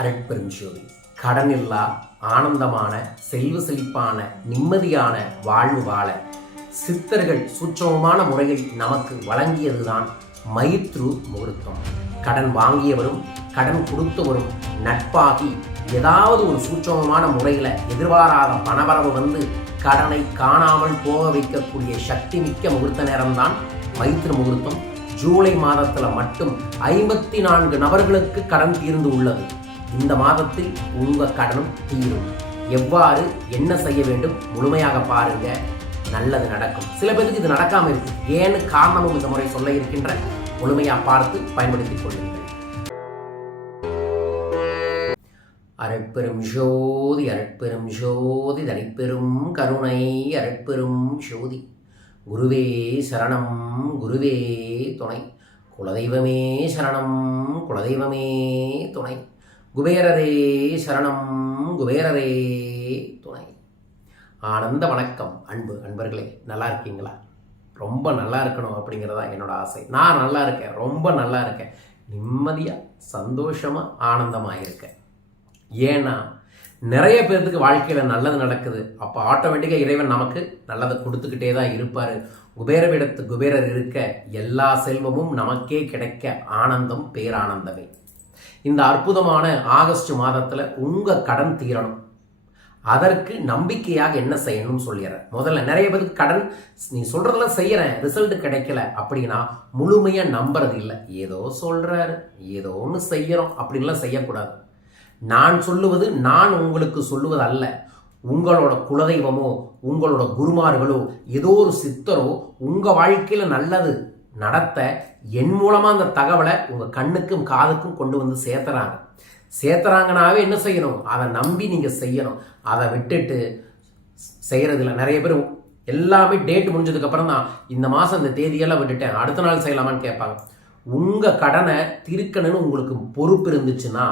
அரட்பெரும் ஜோதி. கடனில்லா ஆனந்தமான செல்வ செழிப்பான நிம்மதியான வாழ்வு வாழ. சித்தர்கள் சூட்சமமான முறையில் நமக்கு வழங்கியதுதான் மைத்ரு முகூர்த்தம். கடன் வாங்கியவரும் கடன் கொடுத்தவரும் நட்பாகி ஏதாவது ஒரு சூட்சமமான முறையில் எதிர்பாராத பணவரவு வந்து கடனை காணாமல் போக வைக்கக்கூடிய சக்தி மிக்க முகூர்த்த நேரம்தான் மைத்ரு முகூர்த்தம். ஜூலை மாதத்தில் மட்டும் ஐம்பத்தி நான்கு நபர்களுக்கு கடன் தீர்ந்து உள்ளது. இந்த மாதத்தில் உங்கள் கடனும் தீரும். எவ்வாறு என்ன செய்ய வேண்டும் முழுமையாக பாருங்க. நல்லது நடக்கும். சில பேருக்கு இது நடக்காம இருக்கு. ஏன்னு காரணமும் இந்த முறை சொல்ல இருக்கின்ற முழுமையா பார்த்து பயன்படுத்திக் கொள்ளுங்கள். அரட்பெரும் ஜோதி அரட்பெரும் ஜோதி தனிப்பெரும் கருணை அரட்பெரும் ஜோதி. குருவே சரணம் குருவே துணை. குலதெய்வமே சரணம் குலதெய்வமே துணை. குபேரரே சரணம் குபேரரே துணை. ஆனந்த வணக்கம் அன்பு அன்பர்களே நல்லா இருக்கீங்களா? ரொம்ப நல்லா இருக்கணும் அப்படிங்கிறதா என்னோட ஆசை. நான் நல்லா இருக்கேன் ரொம்ப நல்லா இருக்கேன். நிம்மதியாக சந்தோஷமாக ஆனந்தமாக இருக்கேன் ஏன்னா நிறைய பேர்த்துக்கு வாழ்க்கையில் நல்லது நடக்குது. அப்போ ஆட்டோமேட்டிக்காக இறைவன் நமக்கு நல்லதை கொடுத்துக்கிட்டே தான் இருப்பார். குபேரவிடத்து குபேரர் இருக்க எல்லா செல்வமும் நமக்கே கிடைக்க ஆனந்தம் பேரானந்தமே. இந்த அற்புதமான ஆகஸ்ட் மாதத்தில் உங்கள் கடன் தீரணும். அதற்கு நம்பிக்கையாக என்ன செய்யணும்னு சொல்லிடுறேன் முதல்ல நிறைய பேருக்கு கடன் நீ சொல்கிறதெல்லாம் செய்கிறேன் ரிசல்ட் கிடைக்கல அப்படின்னா முழுமையாக நம்புறது இல்லை. ஏதோ சொல்கிறாரு ஏதோ ஒன்று செய்கிறோம் அப்படின்லாம் செய்யக்கூடாது. நான் சொல்லுவது நான் உங்களுக்கு சொல்லுவது அல்ல. உங்களோட குலதெய்வமோ உங்களோட குருமார்களோ ஏதோ ஒரு சித்தரோ உங்கள் வாழ்க்கையில் நல்லது நடத்த என் மூலமாக அந்த தகவலை உங்கள் கண்ணுக்கும் காதுக்கும் கொண்டு வந்து சேர்த்துறாங்க. சேர்த்துறாங்கனாவே என்ன செய்யணும்? அதை நம்பி நீங்கள் செய்யணும். அதை விட்டுட்டு செய்கிறதில்ல நிறைய பேர் எல்லாமே டேட் முடிஞ்சதுக்கப்புறம் தான் இந்த மாதம் இந்த தேதியெல்லாம் விட்டுட்டேன். அடுத்த நாள் செய்யலாமான்னு கேட்பாங்க. உங்கள் கடனை திருக்கணும்னு உங்களுக்கு பொறுப்பு இருந்துச்சுன்னா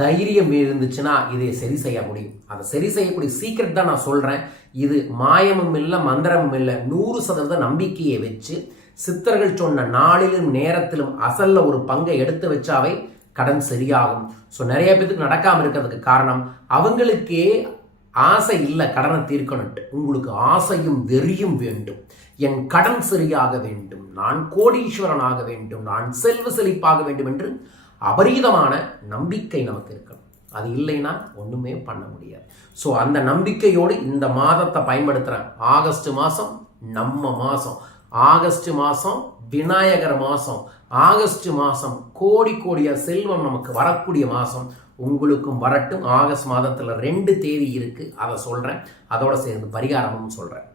தைரியம் இருந்துச்சுன்னா இதை சரி செய்ய முடியும். அதை சரி செய்யக்கூடிய சீக்கிரம் தான் நான் சொல்கிறேன் இது மாயமும் இல்லை மந்திரமும் இல்லை. நூறு சதவீத நம்பிக்கையை வச்சு சித்தர்கள் சொன்ன நாளிலும் நேரத்திலும் அசல்ல ஒரு பங்கை எடுத்து வச்சாவே கடன் சரியாகும். ஸோ நிறைய பேத்துக்கு நடக்காமல் இருக்கிறதுக்கு காரணம் அவங்களுக்கே ஆசை இல்லை கடனை தீர்க்கணும்ட்டு. உங்களுக்கு ஆசையும் வெறியும் வேண்டும். என் கடன் சரியாக வேண்டும். நான் கோடீஸ்வரன் ஆக வேண்டும். நான் செல்வ செழிப்பாக வேண்டும் என்று அபரீதமான நம்பிக்கை நமக்கு இருக்கணும். அது இல்லைன்னா ஒன்றுமே பண்ண முடியாது. ஸோ அந்த நம்பிக்கையோடு இந்த மாதத்தை பயன்படுத்துகிறேன் ஆகஸ்ட் மாதம் நம்ம மாதம் ஆகஸ்ட் மாதம் விநாயகர் மாதம் ஆகஸ்ட் மாதம் கோடி கோடிய செல்வம் நமக்கு வரக்கூடிய மாதம் உங்களுக்கும் வரட்டும். ஆகஸ்ட் மாதத்தில் ரெண்டு தேதி இருக்குது அதை சொல்கிறேன் அதோட சேர்ந்து பரிகாரமும் சொல்கிறேன்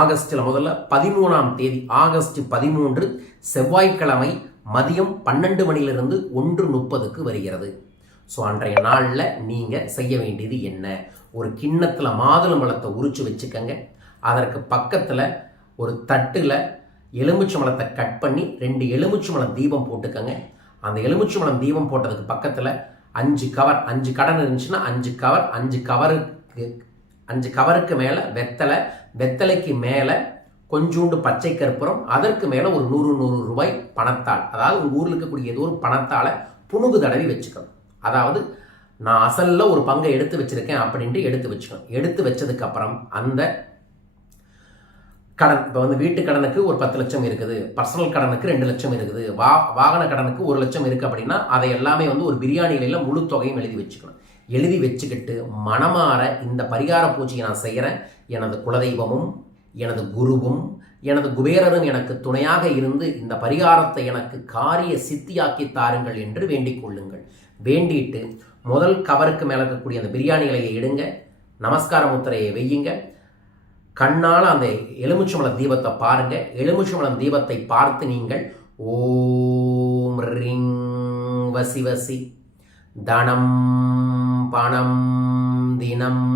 ஆகஸ்டில் முதல்ல பதிமூணாம் தேதி ஆகஸ்ட் பதிமூன்று செவ்வாய்க்கிழமை மதியம் பன்னெண்டு மணிலிருந்து ஒன்று முப்பதுக்கு வருகிறது. ஸோ அன்றைய நாளில் நீங்கள் செய்ய வேண்டியது என்ன? ஒரு கிண்ணத்தில் மாதுளம்பழத்தை உரிச்சு வச்சுக்கோங்க. அதற்கு பக்கத்தில் ஒரு தட்டில் எலுமிச்சம்பழத்தை கட் பண்ணி ரெண்டு எலுமிச்சம்பழம் தீபம் போட்டுக்கோங்க. அந்த எலுமிச்சம்பழம் தீபம் போட்டதுக்கு பக்கத்தில் அஞ்சு கவர் அஞ்சு கடன் இருந்துச்சுன்னா அஞ்சு கவர் அஞ்சு கவருக்கு அஞ்சு கவருக்கு மேலே வெத்தலை வெத்தலைக்கு மேலே கொஞ்சோண்டு பச்சை கற்பூரம் அதற்கு மேலே ஒரு நூறு நூறு ரூபாய் பணத்தால் அதாவது உங்கள் ஊரில் இருக்கக்கூடிய ஏதோ ஒரு பணத்தால் புணுகு தடவி வச்சுக்கணும். அதாவது நான் அசலில் ஒரு பங்கை எடுத்து வச்சிருக்கேன் அப்படின்ட்டு எடுத்து வச்சுக்கணும். எடுத்து வச்சதுக்கப்புறம் அந்த கடன் இப்போ வந்து வீட்டு கடனுக்கு ஒரு பத்து லட்சம் இருக்குது. பர்சனல் கடனுக்கு ரெண்டு லட்சம் இருக்குது. வா வாகன கடனுக்கு ஒரு லட்சம் இருக்குது அப்படின்னா அதை எல்லாமே வந்து ஒரு பிரியாணியில முழு தொகையும் எழுதி வச்சுக்கணும். எழுதி வச்சுக்கிட்டு மனமாற இந்த பரிகார பூஜையை நான் செய்கிறேன் எனது குலதெய்வமும் எனது குருவும் எனது குபேரரும் எனக்கு துணையாக இருந்து இந்த பரிகாரத்தை எனக்கு காரிய சித்தியாக்கி தாருங்கள் என்று வேண்டிக் கொள்ளுங்கள். வேண்டிட்டு முதல் கவருக்கு மேலே இருக்கக்கூடிய அந்த பிரியாணி இலையை எடுங்க நமஸ்கார முத்திரையை வெய்யுங்க கண்ணால் அந்த எலுமிச்சம்பழம் தீபத்தை பாருங்க. எலுமிச்சம்பழ தீபத்தை பார்த்து நீங்கள் ஓம் ரிங் வசி வசி தனம் பணம் தினம்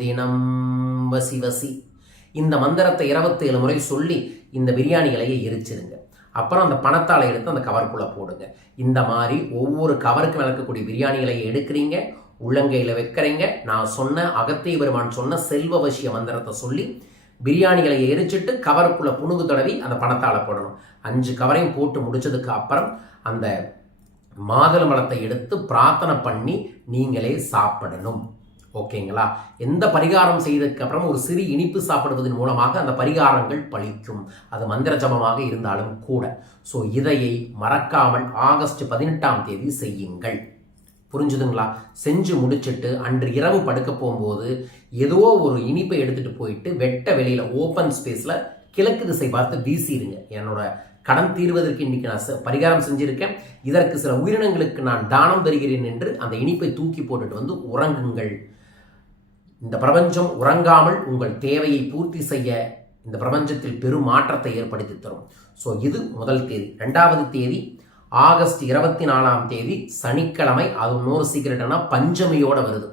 தினம் வசி வசி. இந்த மந்திரத்தை இருபத்தேழு முறை சொல்லி இந்த பிரியாணி இலையை எரிச்சிருங்க. அப்புறம் அந்த பணத்தால் எடுத்து அந்த கவருக்குள்ளே போடுங்க. இந்த மாதிரி ஒவ்வொரு கவருக்கு விளக்கக்கூடிய பிரியாணி இலையை எடுக்கிறீங்க. உள்ளங்கையில் வைக்கிறீங்க. நான் சொன்ன அகத்திய பெருமான் சொன்ன செல்வவசிய மந்திரத்தை சொல்லி பிரியாணிகளை எரிச்சிட்டு கவருக்குள்ளே புணுகு தடவி அந்த பணத்தால் போடணும். அஞ்சு கவரையும் போட்டு முடிச்சதுக்கு அப்புறம் அந்த மாதுளம்பழத்தை எடுத்து பிரார்த்தனை பண்ணி நீங்களே சாப்பிடணும். ஓகேங்களா? எந்த பரிகாரம் செய்ததுக்கு அப்புறம் ஒரு சிறு இனிப்பு சாப்பிடுவதன் மூலமாக அந்த பரிகாரங்கள் பழிக்கும். அது மந்திர ஜபமாக இருந்தாலும் கூட. ஸோ இதையை மறக்காமல் ஆகஸ்ட் பதினெட்டாம் தேதி செய்யுங்கள். புரிஞ்சுதுங்களா? செஞ்சு முடிச்சிட்டு அன்று இரவு படுக்க போகும்போது ஏதோ ஒரு இனிப்பை எடுத்துகிட்டு போயிட்டு வெட்ட வெளியில் ஓப்பன் ஸ்பேஸில் கிழக்கு திசை பார்த்து வீசிடுங்க என்னோட கடன் தீர்வதற்கு இன்னைக்கு நான் பரிகாரம் செஞ்சிருக்கேன். இதற்கு சில உயிரினங்களுக்கு நான் தானம் தருகிறேன் என்று அந்த இனிப்பை தூக்கி போட்டுட்டு வந்து உறங்குங்கள். இந்த பிரபஞ்சம் உறங்காமல் உங்கள் தேவையை பூர்த்தி செய்ய இந்த பிரபஞ்சத்தில் பெரும் மாற்றத்தை ஏற்படுத்தி தரும். ஸோ இது முதல் தேதி. ரெண்டாவது தேதி ஆகஸ்ட் இருபத்தி நாலாம் தேதி சனிக்கிழமை அது இன்னொரு சீக்கிரட்னா பஞ்சமியோட வருது.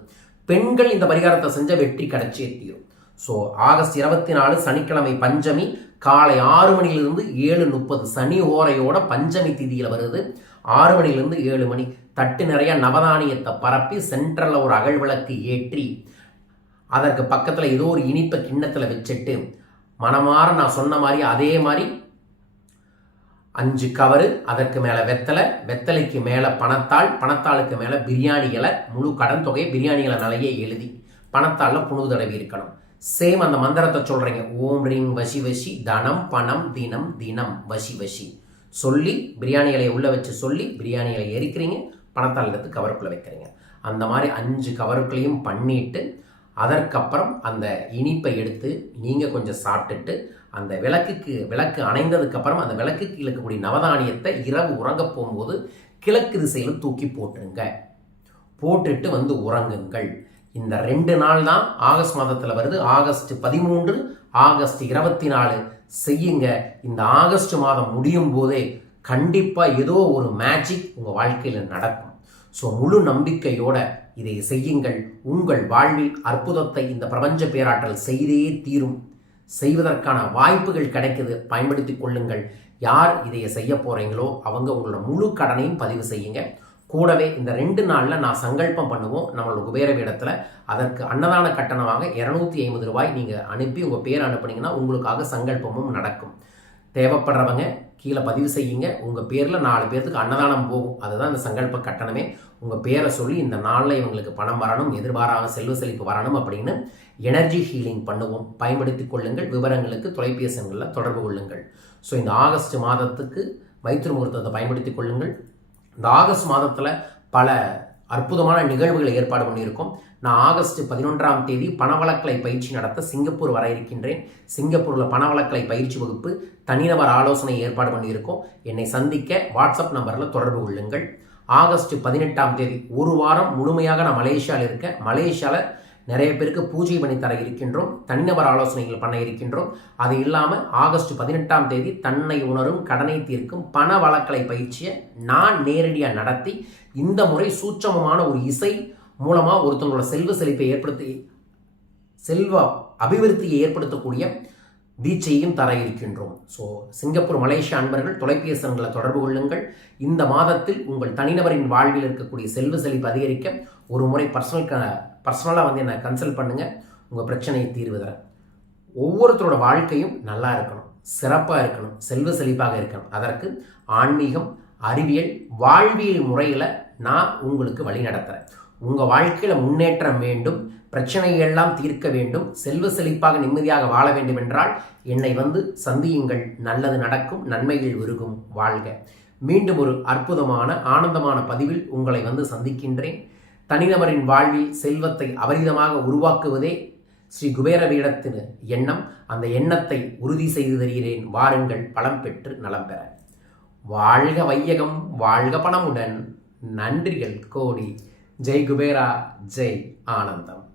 பெண்கள் இந்த பரிகாரத்தை செஞ்ச வெற்றி கிடைச்சே தீரும். ஸோ ஆகஸ்ட் இருபத்தி நாலு சனிக்கிழமை பஞ்சமி காலை ஆறு மணிலிருந்து ஏழு முப்பது சனி ஓரையோட பஞ்சமி திதியில் வருது. ஆறு மணிலிருந்து ஏழு மணி. தட்டு நிறைய நவதானியத்தை பரப்பி சென்ட்ரலில் ஒரு அகழ்விளக்கு ஏற்றி அதற்கு பக்கத்தில் ஏதோ ஒரு இனிப்பை கிண்ணத்தில் வச்சுட்டு மனமாற நான் சொன்ன மாதிரி அதே மாதிரி அஞ்சு கவரு அதற்கு மேலே வெத்தலை வெத்தலைக்கு மேலே பணத்தாள் பணத்தாளுக்கு மேலே பிரியாணி இலை முழு கடன் தொகையை பிரியாணி இலை நிலையே எழுதி பணத்தாளில் புணுது தடவி இருக்கணும். சேம் அந்த மந்திரத்தை சொல்கிறீங்க ஓம் ரீங் வசி வசி தனம் பணம் தினம் தினம் வசி வசி. சொல்லி பிரியாணி இலையை உள்ளே வச்சு சொல்லி பிரியாணி இலையை எரிக்கிறீங்க பணத்தாள் எடுத்து கவருக்குள்ளே வைக்கிறீங்க. அந்த மாதிரி அஞ்சு கவருக்குள்ளேயும் பண்ணிட்டு அதற்கப்புறம் அந்த இனிப்பை எடுத்து நீங்கள் கொஞ்சம் சாப்பிட்டுட்டு அந்த விளக்குக்கு விளக்கு அணைந்ததுக்கு அப்புறம் அந்த விளக்குக்கு இழக்கக்கூடிய நவதானியத்தை இரவு உறங்க போகும்போது கிழக்கு திசையில் தூக்கி போட்டுருங்க. போட்டுட்டு வந்து உறங்குங்கள். இந்த ரெண்டு நாள் தான் ஆகஸ்ட் மாதத்தில் வருது. ஆகஸ்ட் பதிமூன்று ஆகஸ்ட் இருபத்தி நாலு செய்யுங்க. இந்த ஆகஸ்ட் மாதம் முடியும் போதே கண்டிப்பாக ஏதோ ஒரு மேஜிக் உங்கள் வாழ்க்கையில் நடக்கும். ஸோ முழு நம்பிக்கையோட இதை செய்யுங்கள். உங்கள் வாழ்வில் அற்புதத்தை இந்த பிரபஞ்ச பேராற்றல் செய்தே தீரும். செய்வதற்கான வாய்ப்புகள் கிடைக்குது. பயன்படுத்தி கொள்ளுங்கள். யார் இதை செய்ய போகிறீங்களோ அவங்க உங்களோட முழு கடனையும் பதிவு செய்யுங்க. கூடவே இந்த ரெண்டு நாளில் நான் சங்கல்பம் பண்ணுவோம். நம்மளோட குபேர இடத்துல அதற்கு அன்னதான கட்டணமாக இரநூத்தி ஐம்பது ரூபாய் நீங்கள் அனுப்பி உங்கள் பேர் அனுப்புனீங்கன்னா உங்களுக்காக சங்கல்பமும் நடக்கும். தேவைப்படுறவங்க கீழே பதிவு செய்யுங்க. உங்கள் பேரில் நாலு பேர்த்துக்கு அன்னதானம் போகும். அதுதான் இந்த சங்கல்ப கட்டணமே. உங்கள் பேரை சொல்லி இந்த நாளில் இவங்களுக்கு பணம் வரணும் எதிர்பாராத செல்வ செழிப்பு வரணும் அப்படின்னு எனர்ஜி ஹீலிங் பண்ணுவோம். பயன்படுத்தி கொள்ளுங்கள். விவரங்களுக்கு தொலைபேசிகளில் தொடர்பு கொள்ளுங்கள். ஸோ இந்த ஆகஸ்ட் மாதத்துக்கு வைத்திரு முகூர்த்தத்தை பயன்படுத்திக் கொள்ளுங்கள். இந்த ஆகஸ்ட் மாதத்தில் பல அற்புதமான நிகழ்வுகளை ஏற்பாடு பண்ணியிருக்கோம். நான் ஆகஸ்ட் பதினொன்றாம் தேதி பணவழக்கலை பயிற்சி நடத்த சிங்கப்பூர் வர இருக்கின்றேன். சிங்கப்பூரில் பணவழக்கலை பயிற்சி வகுப்பு தனிநபர் ஆலோசனை ஏற்பாடு பண்ணியிருக்கோம். என்னை சந்திக்க வாட்ஸ்அப் நம்பரில் தொடர்பு கொள்ளுங்கள். ஆகஸ்ட் பதினெட்டாம் தேதி ஒரு வாரம் முழுமையாக நான் மலேசியாவில் இருக்கேன். மலேசியாவில் நிறைய பேருக்கு பூஜை பண்ணி தர இருக்கின்றோம். தனிநபர் ஆலோசனைகள் பண்ண இருக்கின்றோம். அது இல்லாமல் ஆகஸ்ட் பதினெட்டாம் தேதி தன்னை உணரும் கடனை தீர்க்கும் பண வழக்கலை பயிற்சியை நான் நேரடியாக நடத்தி இந்த முறை சூட்சமமான ஒரு இசை மூலமாக ஒருத்தங்களோட செல்வ செழிப்பை ஏற்படுத்தி செல்வ அபிவிருத்தியை ஏற்படுத்தக்கூடிய தீட்சையும் தர இருக்கின்றோம். ஸோ சிங்கப்பூர் மலேசிய அன்பர்கள் தொலைபேசன்களை தொடர்பு கொள்ளுங்கள். இந்த மாதத்தில் உங்கள் தனிநபரின் வாழ்வில் இருக்கக்கூடிய செல்வ செழிப்பு அதிகரிக்க ஒரு முறை பர்சனல் க பர்சனலாக வந்து என்னை கன்சல்ட் பண்ணுங்கள் உங்கள் பிரச்சனையை தீர்வு தரேன் ஒவ்வொருத்தரோட வாழ்க்கையும் நல்லா இருக்கணும். சிறப்பாக இருக்கணும். செல்வ செழிப்பாக இருக்கணும். அதற்கு ஆன்மீகம் அறிவியல் வாழ்வியல் முறையில் நான் உங்களுக்கு வழி நடத்துகிறேன் உங்கள் வாழ்க்கையில் முன்னேற்றம் வேண்டும் பிரச்சனையெல்லாம் தீர்க்க வேண்டும் செல்வ செழிப்பாக நிம்மதியாக வாழ வேண்டும் என்றால் என்னை வந்து சந்தியுங்கள். நல்லது நடக்கும் நன்மைகள் உருகும். வாழ்க. மீண்டும் ஒரு அற்புதமான ஆனந்தமான பதிவில் உங்களை வந்து சந்திக்கின்றேன். தனிநபரின் வாழ்வில் செல்வத்தை அபரிதமாக உருவாக்குவதே ஸ்ரீ குபேரவீடத்தின் எண்ணம். அந்த எண்ணத்தை உறுதி செய்து தருகிறேன். வாருங்கள் பலம் பெற்று நலம் பெற. வாழ்க வையகம் வாழ்க பணமுடன். நன்றிகள். கோடி. ஜெய் குபேரா. ஜெய் ஆனந்தம்.